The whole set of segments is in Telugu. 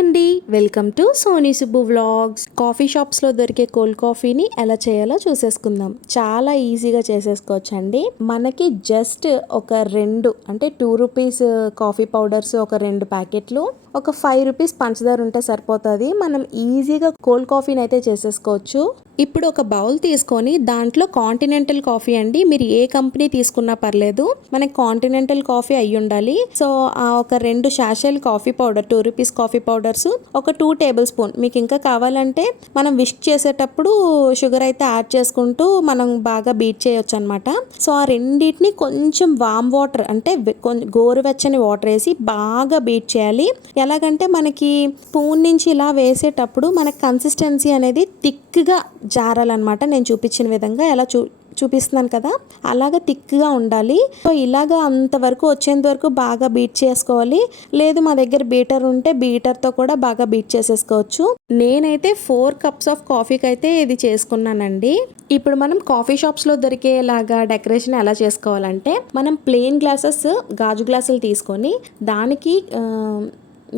అండి, welcome to Sony Subbu vlogs. Coffee షాప్స్లో దొరికే కోల్డ్ కాఫీని ఎలా చేయాలో చూసేసుకుందాం. చాలా ఈజీగా చేసేసుకోవచ్చు అండి. మనకి జస్ట్ ఒక 2 అంటే 2 రూపీస్ కాఫీ పౌడర్స్ ఒక 2 ప్యాకెట్లు, ఒక 5 రూపీస్ పంచదార ఉంటే సరిపోతుంది. మనం ఈజీగా కోల్డ్ కాఫీని అయితే చేసేసుకోవచ్చు. ఇప్పుడు ఒక బౌల్ తీసుకొని దాంట్లో కాంటినెంటల్ కాఫీ అండి, మీరు ఏ కంపెనీ తీసుకున్నా పర్లేదు, మనకి కాంటినెంటల్ కాఫీ అయ్యి ఉండాలి. సో ఒక 2 శాషేలు coffee powder 2 rupees coffee powders, ఒక 2 టేబుల్ స్పూన్, మీకు ఇంకా కావాలంటే మనం విస్క్ చేసేటప్పుడు షుగర్ అయితే యాడ్ చేసుకుంటూ మనం బాగా బీట్ చేయొచ్చు అనమాట. సో ఆ రెండింటిని కొంచెం వామ్ వాటర్ అంటే గోరువెచ్చని వాటర్ వేసి బాగా బీట్ చేయాలి. ఎలాగంటే మనకి స్పూన్ నుంచి ఇలా వేసేటప్పుడు మనకి కన్సిస్టెన్సీ అనేది థిక్గా జారాలన్నమాట. నేను చూపించిన విధంగా ఎలా చూపిస్తున్నాను కదా, అలాగా థిక్గా ఉండాలి. సో ఇలాగా అంతవరకు వచ్చేంత వరకు బాగా బీట్ చేసుకోవాలి. లేదు మా దగ్గర బీటర్ ఉంటే బీటర్తో కూడా బాగా బీట్ చేసేసుకోవచ్చు. నేనైతే 4 కప్స్ ఆఫ్ కాఫీకి అయితే ఇది చేసుకున్నానండి. ఇప్పుడు మనం కాఫీ షాప్స్లో దొరికేలాగా డెకరేషన్ ఎలా చేసుకోవాలంటే, మనం ప్లెయిన్ గ్లాసెస్ గాజు గ్లాసులు తీసుకొని దానికి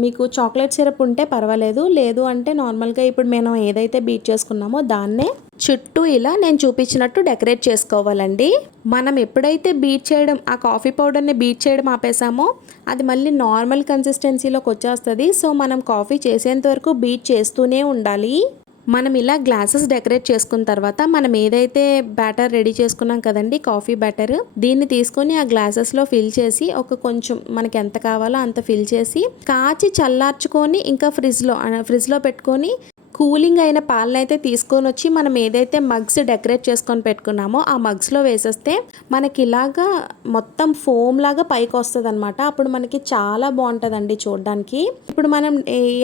మీకు చాక్లెట్ సిరప్ ఉంటే పర్వాలేదు, లేదు అంటే నార్మల్గా ఇప్పుడు మనం ఏదైతే బీట్ చేసుకున్నామో దాన్నే చుట్టూ ఇలా నేను చూపించినట్టు డెకరేట్ చేసుకోవాలండి. మనం ఎప్పుడైతే బీట్ చేయడం ఆ కాఫీ పౌడర్ని బీట్ చేయడం ఆపేసామో అది మళ్ళీ నార్మల్ కన్సిస్టెన్సీలోకి వచ్చేస్తుంది. సో మనం కాఫీ చేసేంత వరకు బీట్ చేస్తూనే ఉండాలి. మనం ఇలా గ్లాసెస్ డెకరేట్ చేసుకున్న తర్వాత మనం ఏదైతే బ్యాటర్ రెడీ చేసుకున్నాం కదండి, కాఫీ బ్యాటర్, దీన్ని తీసుకొని ఆ గ్లాసెస్లో ఫిల్ చేసి ఒక కొంచెం మనకి ఎంత కావాలో అంత ఫిల్ చేసి కాచి చల్లార్చుకొని ఇంకా ఫ్రిడ్జ్లో పెట్టుకొని కూలింగ్ అయిన పాలను అయితే తీసుకొని వచ్చి మనం ఏదైతే మగ్స్ డెకరేట్ చేసుకొని పెట్టుకున్నామో ఆ మగ్స్లో వేసేస్తే మనకి ఇలాగా మొత్తం ఫోమ్ లాగా పైకి వస్తుంది అనమాట. అప్పుడు మనకి చాలా బాగుంటుందండి చూడడానికి. ఇప్పుడు మనం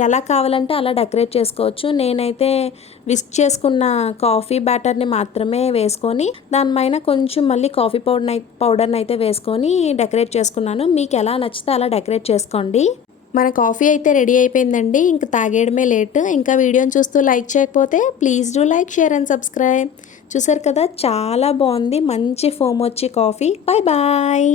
ఎలా కావాలంటే అలా డెకరేట్ చేసుకోవచ్చు. నేనైతే విస్క్ చేసుకున్న కాఫీ బ్యాటర్ని మాత్రమే వేసుకొని దానిపైన కొంచెం మళ్ళీ కాఫీ పౌడర్ని అయితే వేసుకొని డెకరేట్ చేసుకున్నాను. మీకు ఎలా నచ్చితే అలా డెకరేట్ చేసుకోండి. మన కాఫీ అయితే రెడీ అయిపోయిందండి, ఇంకా తాగేయడమే లేట్. ఇంకా వీడియోని చూస్తూ లైక్ చేయకపోతే please do like, share and subscribe. చూసారు కదా, చాలా బాగుంది, మంచి ఫోమ్ వచ్చి కాఫీ. Bye bye.